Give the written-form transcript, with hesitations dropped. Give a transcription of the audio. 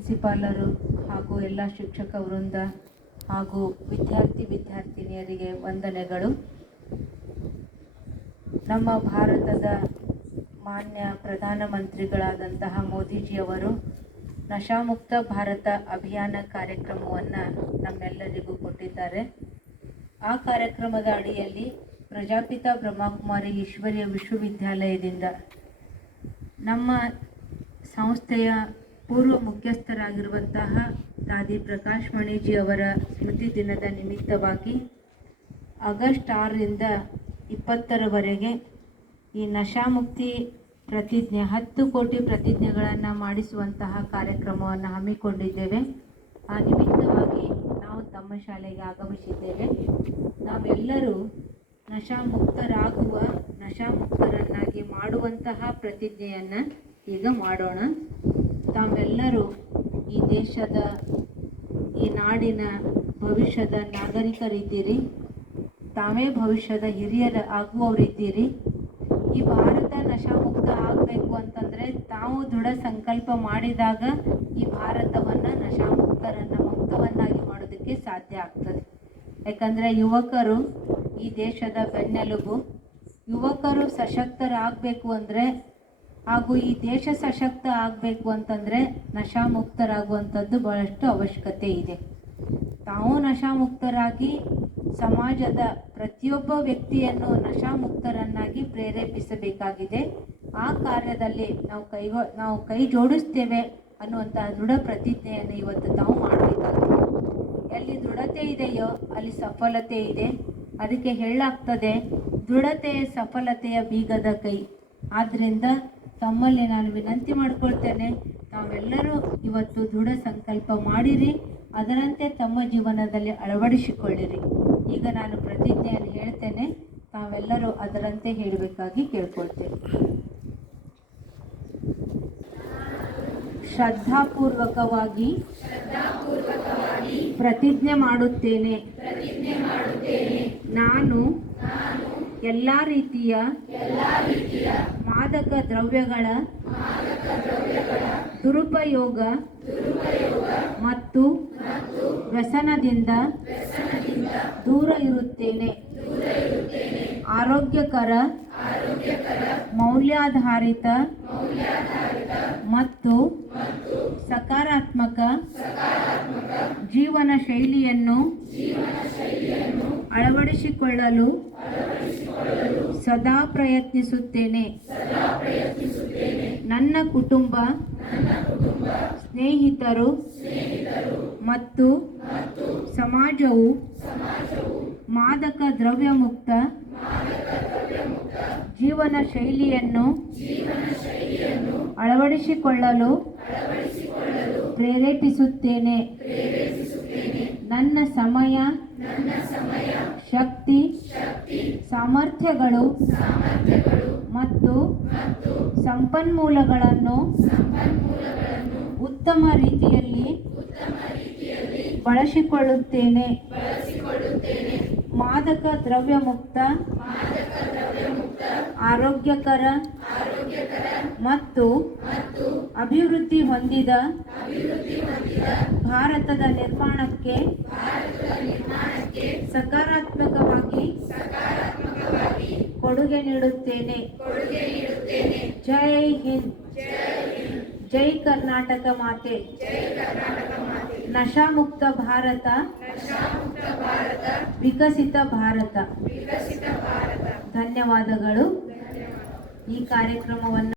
ಪ್ರಿನ್ಸಿಪಾಲರು ಹಾಗೂ ಎಲ್ಲ ಶಿಕ್ಷಕ ವೃಂದ ಹಾಗೂ ವಿದ್ಯಾರ್ಥಿನಿಯರಿಗೆ ವಂದನೆಗಳು. ನಮ್ಮ ಭಾರತದ ಮಾನ್ಯ ಪ್ರಧಾನಮಂತ್ರಿಗಳಾದಂತಹ ಮೋದಿಜಿಯವರು ನಶಾಮುಕ್ತ ಭಾರತ ಅಭಿಯಾನ ಕಾರ್ಯಕ್ರಮವನ್ನು ನಮ್ಮೆಲ್ಲರಿಗೂ ಕೊಟ್ಟಿದ್ದಾರೆ. ಆ ಕಾರ್ಯಕ್ರಮದ ಅಡಿಯಲ್ಲಿ ಪ್ರಜಾಪಿತ ಬ್ರಹ್ಮಕುಮಾರಿ ಈಶ್ವರೀಯ ವಿಶ್ವವಿದ್ಯಾಲಯದಿಂದ ನಮ್ಮ ಸಂಸ್ಥೆಯ ಪೂರ್ವ ಮುಖ್ಯಸ್ಥರಾಗಿರುವಂತಹ ದಾದಿ ಪ್ರಕಾಶ್ ಮಣಿಜಿ ಅವರ ಸ್ಮೃತಿ ದಿನದ ನಿಮಿತ್ತವಾಗಿ ಆಗಸ್ಟ್ 6ರಿಂದ 20ರವರೆಗೆ ಈ ನಶಾಮುಕ್ತಿ ಪ್ರತಿಜ್ಞೆ 10 ಕೋಟಿ ಪ್ರತಿಜ್ಞೆಗಳನ್ನು ಮಾಡಿಸುವಂತಹ ಕಾರ್ಯಕ್ರಮವನ್ನು ಹಮ್ಮಿಕೊಂಡಿದ್ದೇವೆ. ಆ ನಿಮಿತ್ತವಾಗಿ ನಾವು ತಮ್ಮ ಶಾಲೆಗೆ ಆಗಮಿಸಿದ್ದೇವೆ. ನಾವೆಲ್ಲರೂ ನಶಾಮುಕ್ತರನ್ನಾಗಿ ಮಾಡುವಂತಹ ಪ್ರತಿಜ್ಞೆಯನ್ನು ಈಗ ಮಾಡೋಣ. ತಾವೆಲ್ಲರೂ ಈ ದೇಶದ, ಈ ನಾಡಿನ ಭವಿಷ್ಯದ ನಾಗರಿಕರಿದ್ದೀರಿ. ತಾವೇ ಭವಿಷ್ಯದ ಹಿರಿಯರು ಆಗುವವರಿದ್ದೀರಿ. ಈ ಭಾರತ ನಶಾಮುಕ್ತ ಆಗಬೇಕು ಅಂತಂದರೆ ತಾವು ದೃಢ ಸಂಕಲ್ಪ ಮಾಡಿದಾಗ ಈ ಭಾರತವನ್ನು ಮುಕ್ತವನ್ನಾಗಿ ಮಾಡೋದಕ್ಕೆ ಸಾಧ್ಯ ಆಗ್ತದೆ. ಯಾಕಂದರೆ ಯುವಕರು ಈ ದೇಶದ ಬೆನ್ನೆಲುಬು. ಯುವಕರು ಸಶಕ್ತರಾಗಬೇಕು ಅಂದರೆ ಹಾಗೂ ಈ ದೇಶ ಸಶಕ್ತ ಆಗಬೇಕು ಅಂತಂದರೆ ನಶಾಮುಕ್ತರಾಗುವಂಥದ್ದು ಬಹಳಷ್ಟು ಅವಶ್ಯಕತೆ ಇದೆ. ತಾವು ನಶಾಮುಕ್ತರಾಗಿ ಸಮಾಜದ ಪ್ರತಿಯೊಬ್ಬ ವ್ಯಕ್ತಿಯನ್ನು ನಶಾಮುಕ್ತರನ್ನಾಗಿ ಪ್ರೇರೇಪಿಸಬೇಕಾಗಿದೆ. ಆ ಕಾರ್ಯದಲ್ಲಿ ನಾವು ಕೈ ಜೋಡಿಸ್ತೇವೆ ಅನ್ನುವಂತಹ ದೃಢ ಪ್ರತಿಜ್ಞೆಯನ್ನು ಇವತ್ತು ತಾವು ಮಾಡಬೇಕಾಗಿದೆ. ಎಲ್ಲಿ ದೃಢತೆ ಇದೆಯೋ ಅಲ್ಲಿ ಸಫಲತೆ ಇದೆ. ಅದಕ್ಕೆ ಹೇಳಲಾಗ್ತದೆ, ದೃಢತೆಯ ಸಫಲತೆಯ ಬೀಗದ ಕೈ. ಆದ್ದರಿಂದ ತಮ್ಮಲ್ಲಿ ನಾನು ವಿನಂತಿ ಮಾಡಿಕೊಳ್ತೇನೆ, ತಾವೆಲ್ಲರೂ ಇವತ್ತು ದೃಢ ಸಂಕಲ್ಪ ಮಾಡಿರಿ, ಅದರಂತೆ ತಮ್ಮ ಜೀವನದಲ್ಲಿ ಅಳವಡಿಸಿಕೊಳ್ಳಿರಿ. ಈಗ ನಾನು ಪ್ರತಿಜ್ಞೆಯನ್ನು ಹೇಳ್ತೇನೆ, ತಾವೆಲ್ಲರೂ ಅದರಂತೆ ಹೇಳಬೇಕಾಗಿ ಕೇಳ್ಕೊಳ್ತೇನೆ. ಶ್ರದ್ಧಾಪೂರ್ವಕವಾಗಿ ಪ್ರತಿಜ್ಞೆ ಮಾಡುತ್ತೇನೆ, ನಾನು ಎಲ್ಲ ರೀತಿಯ ಮಾದಕ ದ್ರವ್ಯಗಳ ದುರುಪಯೋಗ ಮತ್ತು ವ್ಯಸನದಿಂದ ದೂರ ಇರುತ್ತೇನೆ. ಆರೋಗ್ಯಕರ, ಮೌಲ್ಯಾಧಾರಿತ ಮತ್ತು ಸಕಾರಾತ್ಮಕ ಜೀವನ ಶೈಲಿಯನ್ನು ಅಳವಡಿಸಿಕೊಳ್ಳಲು ಸದಾ ಪ್ರಯತ್ನಿಸುತ್ತೇನೆ. ನನ್ನ ಕುಟುಂಬ, ಸ್ನೇಹಿತರು ಮತ್ತು ಸಮಾಜವು ಮಾದಕ ದ್ರವ್ಯ ಮುಕ್ತ ಜೀವನ ಶೈಲಿಯನ್ನು ಅಳವಡಿಸಿಕೊಳ್ಳಲು ಪ್ರೇರೇಪಿಸುತ್ತೇನೆ. ನನ್ನ ಸಮಯ, ಶಕ್ತಿ, ಸಾಮರ್ಥ್ಯಗಳು ಮತ್ತು ಸಂಪನ್ಮೂಲಗಳನ್ನು ಉತ್ತಮ ರೀತಿಯಲ್ಲಿ ಬಳಸಿಕೊಳ್ಳುತ್ತೇನೆ. ಮಾದಕ ದ್ರವ್ಯ ಮುಕ್ತ, ಆರೋಗ್ಯಕರ ಮತ್ತು ಅಭಿವೃದ್ಧಿ ಹೊಂದಿದ ಭಾರತದ ನಿರ್ಮಾಣಕ್ಕೆ ಸಕಾರಾತ್ಮಕವಾಗಿ ಕೊಡುಗೆ ನೀಡುತ್ತೇನೆ. ಜೈ ಹಿಂದ್, ಜೈ ಕರ್ನಾಟಕ ಮಾತೆ. ನಶಾಮುಕ್ತ ಭಾರತ, ವಿಕಸಿತ ಭಾರತ. ಧನ್ಯವಾದಗಳು. ಈ ಕಾರ್ಯಕ್ರಮವನ್ನು